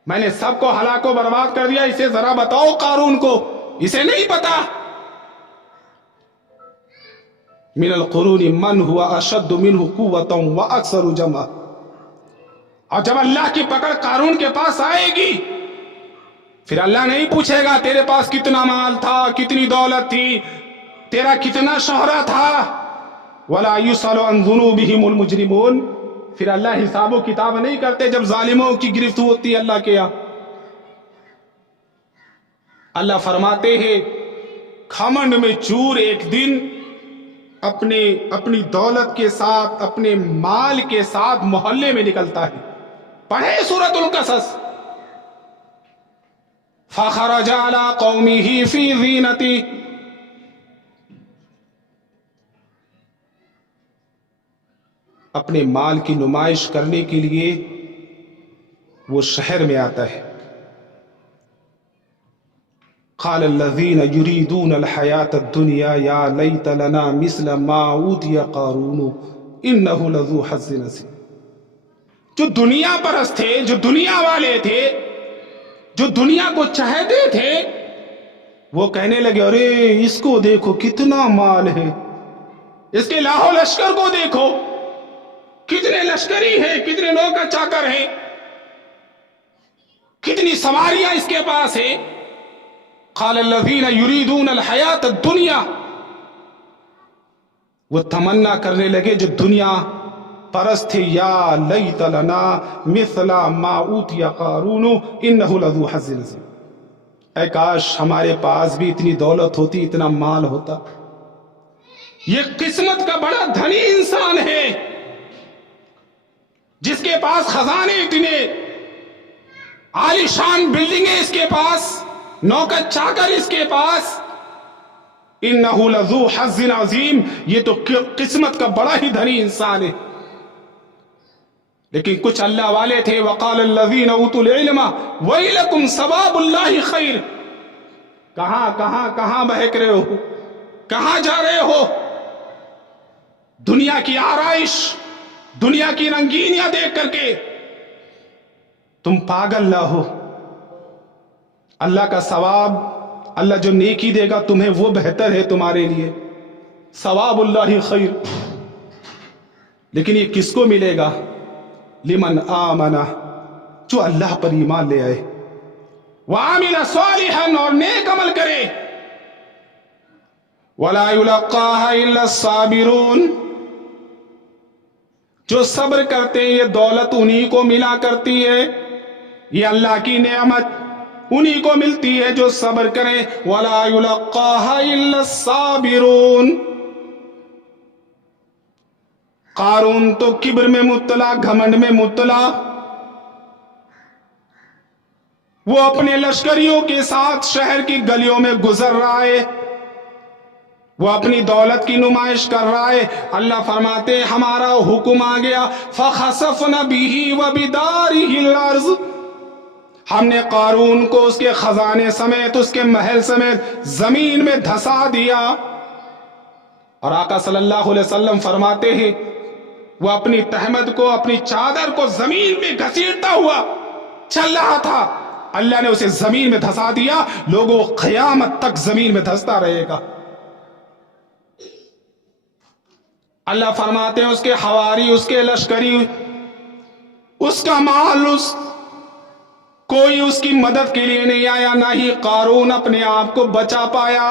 मैंने सबको हलाको बर्बाद कर दिया। इसे जरा बताओ कारून को, इसे नहीं पता। मिनल क़ुरूनी मन हुआ अशद्दु मिन्हु कुव्वतन व अक्सरु जमा। और जब अल्लाह की पकड़ कारून के पास आएगी, फिर अल्लाह नहीं पूछेगा तेरे पास कितना माल था, कितनी दौलत थी, तेरा कितना शोहरा था। वला युसअलु अन ज़ुनूबिहिमुल मुजरिमून। फिर अल्लाह हिसाबो किताब नहीं करते जब जालिमों की गिरफ्त होती है अल्लाह के यहाँ। अल्लाह फरमाते हैं घमंड में चूर एक दिन अपनी दौलत के साथ, अपने माल के साथ मोहल्ले में निकलता है। पढ़े सूरतुल कसस। फखरज अला कौमिही फी ज़ीनती। अपने माल की नुमाइश करने के लिए वो शहर में आता है। क़ाल अल्लज़ीन युरीदून अल हयात दुनिया या लैत लना मिस्ल मा ऊतिया क़ारून इन्नहु लज़ू हज़्ज़िन नसीब। जो दुनिया परस्त थे, जो दुनिया वाले थे, जो दुनिया को चाहते थे, وہ کہنے لگے ارے اس کو دیکھو کتنا مال ہے، اس کے لاہو لشکر کو دیکھو کتنے لشکری ہیں، کتنے نوکر چاکر ہیں، کتنی سواریاں اس کے پاس ہیں۔ قال الذین یریدون الحیات الدنیا، وہ تمنا کرنے لگے جو دنیا پرست تھے، یا لیت لنا مثل ما اوتی قارون انہ لذو حظ عظیم، اے کاش ہمارے پاس بھی اتنی دولت ہوتی، اتنا مال ہوتا۔ یہ قسمت کا بڑا دھنی انسان ہے جس کے پاس خزانے اتنے، عالی شان بلڈنگیں اس کے پاس، نوکر چاکر اس کے پاس، انہو لذو حظ عظیم، یہ تو قسمت کا بڑا ہی دھنی انسان ہے۔ لیکن کچھ اللہ والے تھے، وقال الذین اوتوا العلم ویلکم ثواب اللہ خیر، کہاں بہک رہے ہو، کہاں جا رہے ہو؟ دنیا کی آرائش، دنیا کی رنگینیاں دیکھ کر کے تم پاگل نہ ہو، اللہ کا ثواب، اللہ جو نیکی دے گا تمہیں وہ بہتر ہے تمہارے لیے، ثواب اللہ خیر۔ لیکن یہ کس کو ملے گا؟ لمن آمنہ، جو اللہ پر ایمان لے آئے، وعمل صالحا، اور نیک عمل کرے، ولا يلقاها الا الصابرون، جو صبر کرتے ہیں یہ دولت انہی کو ملا کرتی ہے، یہ اللہ کی نعمت انہی کو ملتی ہے جو صبر کریں، ولا يلقاها الا الصابرون۔ قارون تو کبر میں مبتلا، گھمنڈ میں مبتلا، وہ اپنے لشکریوں کے ساتھ شہر کی گلیوں میں گزر رہا ہے، وہ اپنی دولت کی نمائش کر رہا ہے۔ اللہ فرماتے ہیں ہمارا حکم آ گیا، فَخَسَفْنَا بِهِ وَبِدَارِهِ الْأَرْضِ، ہم نے قارون کو اس کے خزانے سمیت، اس کے محل سمیت زمین میں دھسا دیا۔ اور آقا صلی اللہ علیہ وسلم فرماتے ہیں وہ اپنی تہمت کو، اپنی چادر کو زمین میں گھسیٹتا ہوا چل رہا تھا، اللہ نے اسے زمین میں دھسا دیا، لوگوں قیامت تک زمین میں دھستا رہے گا۔ اللہ فرماتے ہیں اس کے حواری، اس کے لشکری، اس کا مال، کوئی اس کی مدد کے لیے نہیں آیا، نہ ہی قارون اپنے آپ کو بچا پایا،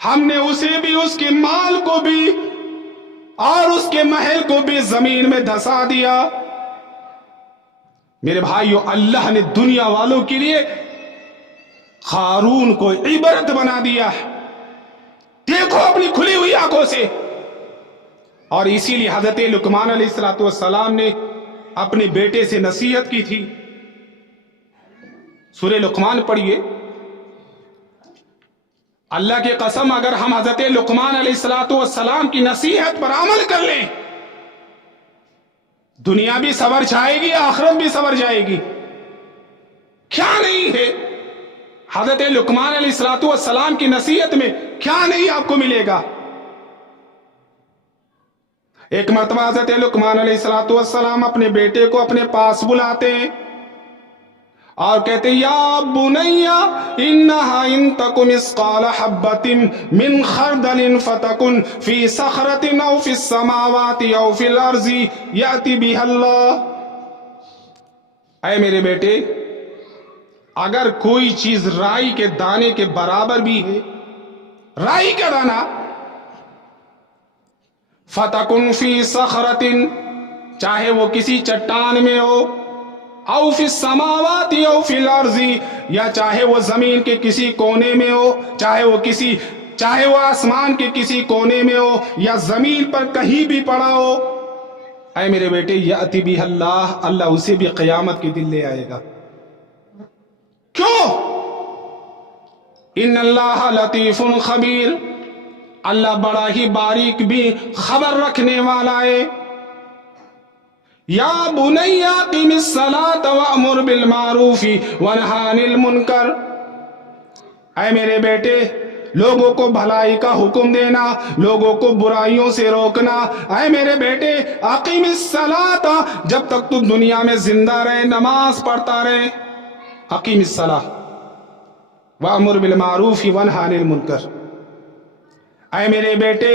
ہم نے اسے بھی، اس کے مال کو بھی اور اس کے محل کو بھی زمین میں دھسا دیا۔ میرے بھائیو، اللہ نے دنیا والوں کے لیے قارون کو عبرت بنا دیا، دیکھو اپنی کھلی ہوئی آنکھوں سے۔ اور اسی لیے حضرت لقمان علیہ السلام نے اپنے بیٹے سے نصیحت کی تھی، سورہ لقمان پڑھیے، اللہ کی قسم اگر ہم حضرت لقمان علیہ السلام کی نصیحت پر عمل کر لیں، دنیا بھی سنور جائے گی، آخرت بھی سنور جائے گی۔ کیا نہیں ہے حضرت لقمان علیہ السلام کی نصیحت میں، کیا نہیں آپ کو ملے گا؟ ایک مرتبہ حضرت لقمان علیہ السلام اپنے بیٹے کو اپنے پاس بلاتے ہیں اور کہتے ہیں یا بنیا انہا ان تک مثقال حبۃ من خردل فتکن فی صخرۃ او فی السماوات او فی الارض یأتی بها اللہ، اے میرے بیٹے اگر کوئی چیز رائی کے دانے کے برابر بھی ہے، رائی کا دانہ، فتکن فی صخرۃ، چاہے وہ کسی چٹان میں ہو، او فی السماوات او فی الارض، یا چاہے وہ زمین کے کسی کونے میں ہو، چاہے وہ آسمان کے کسی کونے میں ہو یا زمین پر کہیں بھی پڑا ہو، اے میرے بیٹے یأتی بہ اللہ، اللہ اسے بھی قیامت کے دن لے آئے گا۔ کیوں؟ ان اللہ لطیف خبیر، اللہ بڑا ہی باریک بھی خبر رکھنے والا ہے۔ یا بنی اقم الصلاۃ وامر بالمعروف وانھ عن المنکر، اے میرے بیٹے لوگوں کو بھلائی کا حکم دینا، لوگوں کو برائیوں سے روکنا۔ اے میرے بیٹے اقم الصلاۃ، جب تک تو دنیا میں زندہ رہے نماز پڑھتا رہے، اقم الصلاۃ، वअमुर बिल मारूफ वन्हा अनिल मुनकर। ऐ मेरे बेटे,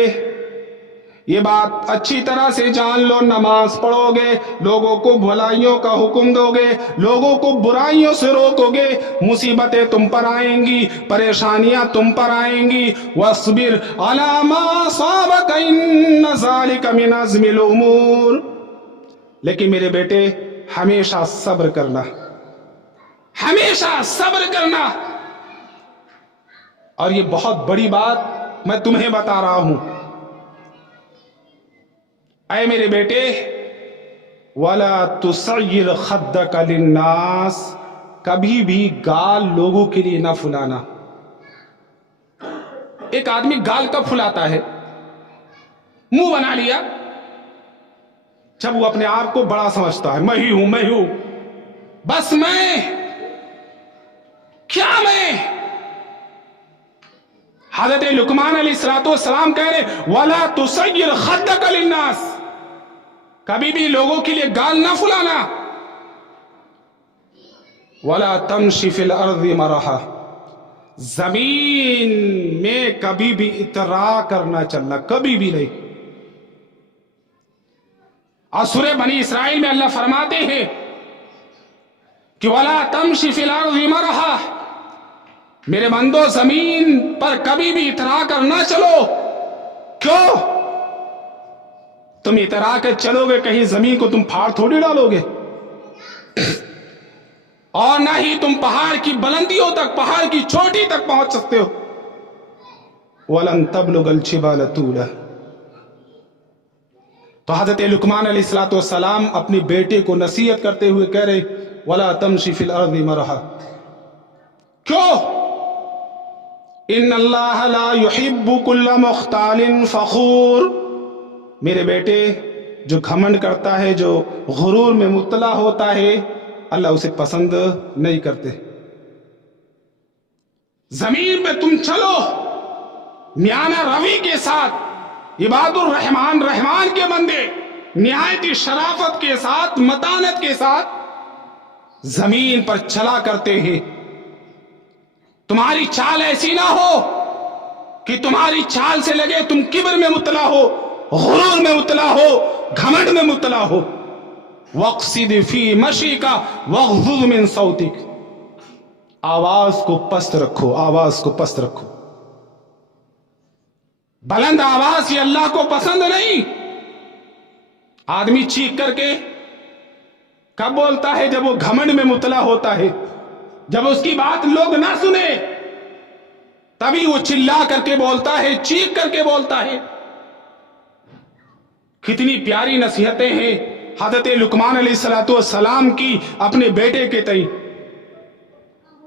ये बात अच्छी तरह से जान लो, नमाज पढ़ोगे, लोगों को भलाइयों का हुक्म दोगे, लोगों को बुराइयों से रोकोगे, मुसीबतें तुम पर आएंगी, परेशानियां तुम पर आएंगी। वस्बिर अला मा साबक इन्न ज़ालिका मिन अज़्मिल उमूर। लेकिन मेरे बेटे, हमेशा सब्र करना, हमेशा सब्र करना। और ये बहुत बड़ी बात मैं तुम्हें बता रहा हूं। ऐ मेरे बेटे, वला तुसय्यिर खद्दक लिन्नास, कभी भी गाल लोगों के लिए ना फुलाना। एक आदमी गाल कब फुलाता है? मुंह बना लिया जब वो अपने आप को बड़ा समझता है, मैं ही हूं, मैं हूं, बस मैं, क्या मैं। हज़रत लुकमान अलैहिस्सलाम कह रहे वला तुसय्यिर खद्दक लिन्नास, कभी भी लोगों के लिए गाल ना फुलाना। वला तमशी फिल अर्ज़ि मरहा, जमीन में कभी भी इतरा करना चलना, कभी भी नहीं। और सूरह बनी इसराइल में अल्लाह फरमाते हैं कि वला तमशी फिल अर्ज़ि मरहा, मेरे बंदो जमीन पर कभी भी इतरा कर ना चलो। क्यों? तुम इतरा कर चलोगे, कहीं जमीन को तुम फाड़ थोड़ी डालोगे, और ना ही तुम पहाड़ की बुलंदियों तक, पहाड़ की चोटी तक पहुंच सकते हो। वलन तबलुगल जिबाल तूला। तो हजरत लुकमान अलैहिस्सलाम अपने बेटे को नसीहत करते हुए कह रहे वला तमशी फिल अर्ज़ि मरहा। क्यों? इन्नल्लाह ला युहिब्बु कुल्ला मुख्तालिन फखूर। मेरे बेटे, जो घमंड करता है, जो गुरूर में मुब्तला होता है, अल्लाह उसे पसंद नहीं करते। जमीन में तुम चलो म्याना रवि के साथ, इबादुर रहमान, रहमान के बंदे निहायती शराफत के साथ, मतानत के साथ जमीन पर चला करते हैं। तुम्हारी चाल ऐसी ना हो कि तुम्हारी चाल से लगे तुम किब्र में मुब्तला हो, गुरूर में मुब्तला हो, घमंड में मुब्तला हो। वक़्सिद फी मशीका वग़्ज़ुज़ मिन सौतिक, आवाज को पस्त रखो, आवाज को पस्त रखो। बुलंद आवाज ये अल्लाह को पसंद नहीं। आदमी चीख करके कब बोलता है? जब वो घमंड में मुब्तला होता है, जब उसकी बात लोग ना सुने, तभी वो चिल्ला करके बोलता है, चीख करके बोलता है। कितनी प्यारी नसीहतें हैं हज़रत लुकमान अलैहिस्सलाम की अपने बेटे के तई।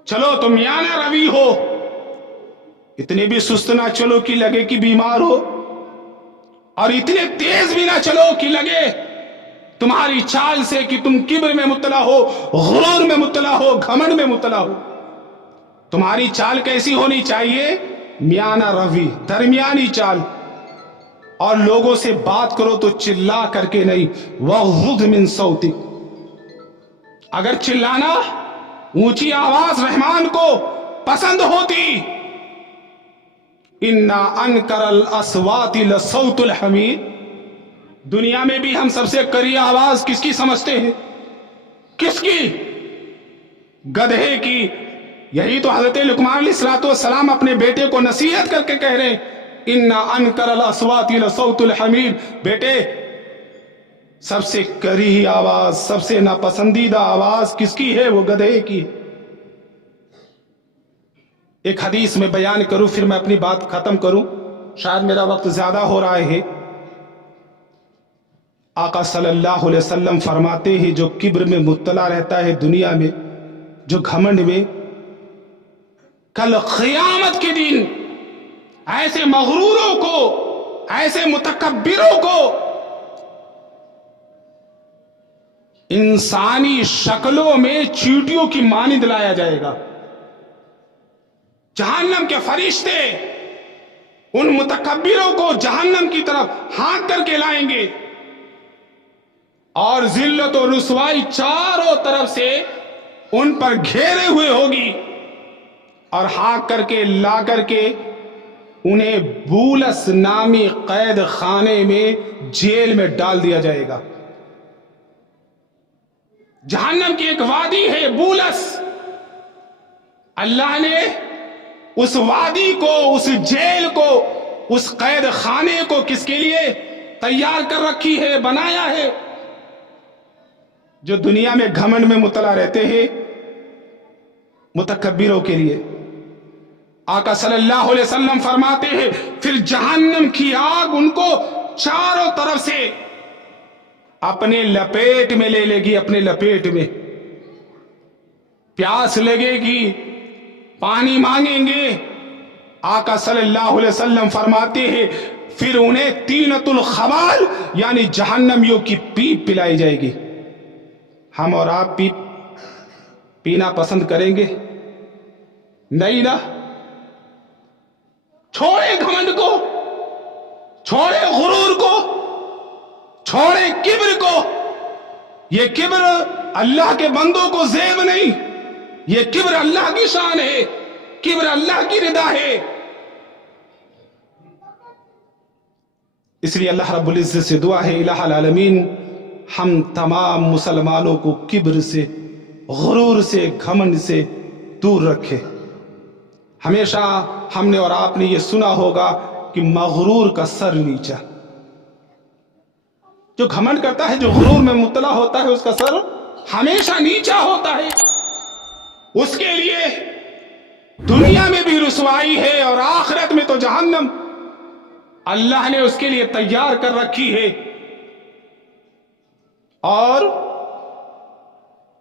चलो तुम मियाना रवि हो, इतने भी सुस्त ना चलो कि लगे कि बीमार हो, और इतने तेज भी ना चलो कि लगे तुम्हारी चाल से कि तुम किब्र में मुब्तला हो, गुरूर में मुब्तला हो, घमंड में मुब्तला हो। तुम्हारी चाल कैसी होनी चाहिए? मियाना रवि, दरमियानी चाल। और लोगों से बात करो तो चिल्ला करके नहीं, वग़्ज़ुज़ मिन सौतिक। अगर चिल्लाना, ऊंची आवाज रहमान को पसंद होती, इन्ना अनकरल अस्वाति लसौतुल हमीद। दुनिया में भी हम सबसे कड़ी आवाज किसकी समझते हैं? किसकी? गधे की। यही तो हजरत लुकमान अलैहिस्सलाम अपने बेटे को नसीहत करके कह रहे हैं, इन्ना अनकरल अस्वाति लसौतुल हमीद। बेटे, सबसे कड़ी आवाज, सबसे नापसंदीदा आवाज किसकी है? वो गधे की। एक हदीस में बयान करूं, फिर मैं अपनी बात खत्म करूं, शायद मेरा वक्त ज्यादा हो रहा है। आका सल्लल्लाहु अलैहि वसल्लम फरमाते हैं, जो किब्र में मुब्तला रहता है दुनिया में, जो घमंड में, कल क़यामत के दिन ऐसे मगरूरों को, ऐसे मुतकब्बिरों को इंसानी शक्लों में चींटियों की मानिंद लाया जाएगा। जहन्नम के फरिश्ते उन मुतकब्बिरों को जहन्नम की तरफ हाँक करके लाएंगे, और जिल्लत और रुसवाई चारों तरफ से उन पर घेरे हुए होगी। اور ہانک کر کے لا کر کے انہیں بولس نامی قید خانے میں جیل میں ڈال دیا جائے گا۔ جہنم کی ایک وادی ہے بولس، اللہ نے اس وادی کو، اس جیل کو، اس قید خانے کو کس کے لیے تیار کر رکھی ہے، بنایا ہے؟ جو دنیا میں گھمنڈ میں مبتلا رہتے ہیں، متکبروں کے لیے۔ آقا صلی اللہ علیہ وسلم فرماتے ہیں پھر جہنم کی آگ ان کو چاروں طرف سے اپنے لپیٹ میں لے لے گی، اپنے لپیٹ میں۔ پیاس لگے گی، پانی مانگیں گے، آقا صلی اللہ علیہ وسلم فرماتے ہیں پھر انہیں تینۃ الخبال یعنی جہنمیوں کی پیپ پلائی جائے گی۔ ہم اور آپ پیپ پینا پسند کریں گے؟ نہیں نا۔ چھوڑے گھمنڈ کو، چھوڑے غرور کو، چھوڑے کبر کو۔ یہ کبر اللہ کے بندوں کو زیب نہیں، یہ کبر اللہ کی شان ہے، کبر اللہ کی رضا ہے۔ اس لیے اللہ رب العزت سے دعا ہے الہ العالمین ہم تمام مسلمانوں کو کبر سے، غرور سے، گھمنڈ سے دور رکھے۔ ہمیشہ ہم نے اور آپ نے یہ سنا ہوگا کہ مغرور کا سر نیچا۔ جو گھمنڈ کرتا ہے، جو غرور میں مبتلا ہوتا ہے، اس کا سر ہمیشہ نیچا ہوتا ہے۔ اس کے لیے دنیا میں بھی رسوائی ہے اور آخرت میں تو جہنم اللہ نے اس کے لیے تیار کر رکھی ہے۔ اور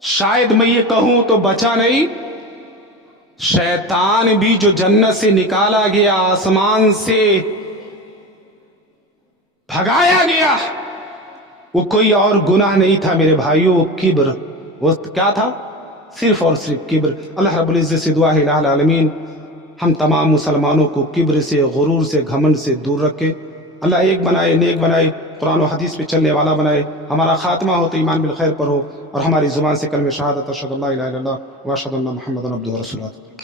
شاید میں یہ کہوں تو بچا نہیں، شیطان بھی جو جنت سے نکالا گیا، آسمان سے بھگایا گیا، وہ کوئی اور گناہ نہیں تھا میرے بھائیوں، وہ کبر۔ وہ کیا تھا؟ صرف اور صرف کبر۔ اللہ رب العزت سے دعا ہے الہ العالمین ہم تمام مسلمانوں کو کبر سے، غرور سے، گھمنڈ سے دور رکھے۔ اللہ ایک بنائے، نیک بنائے، قرآن و حدیث پہ چلنے والا بنائے۔ ہمارا خاتمہ ہو تو ایمان بالخیر پر ہو، اور ہماری زبان سے کلمہ شہادت اشہد اللہ الہ الا اللہ و اشہد ان محمد عبدہ و رسولہ۔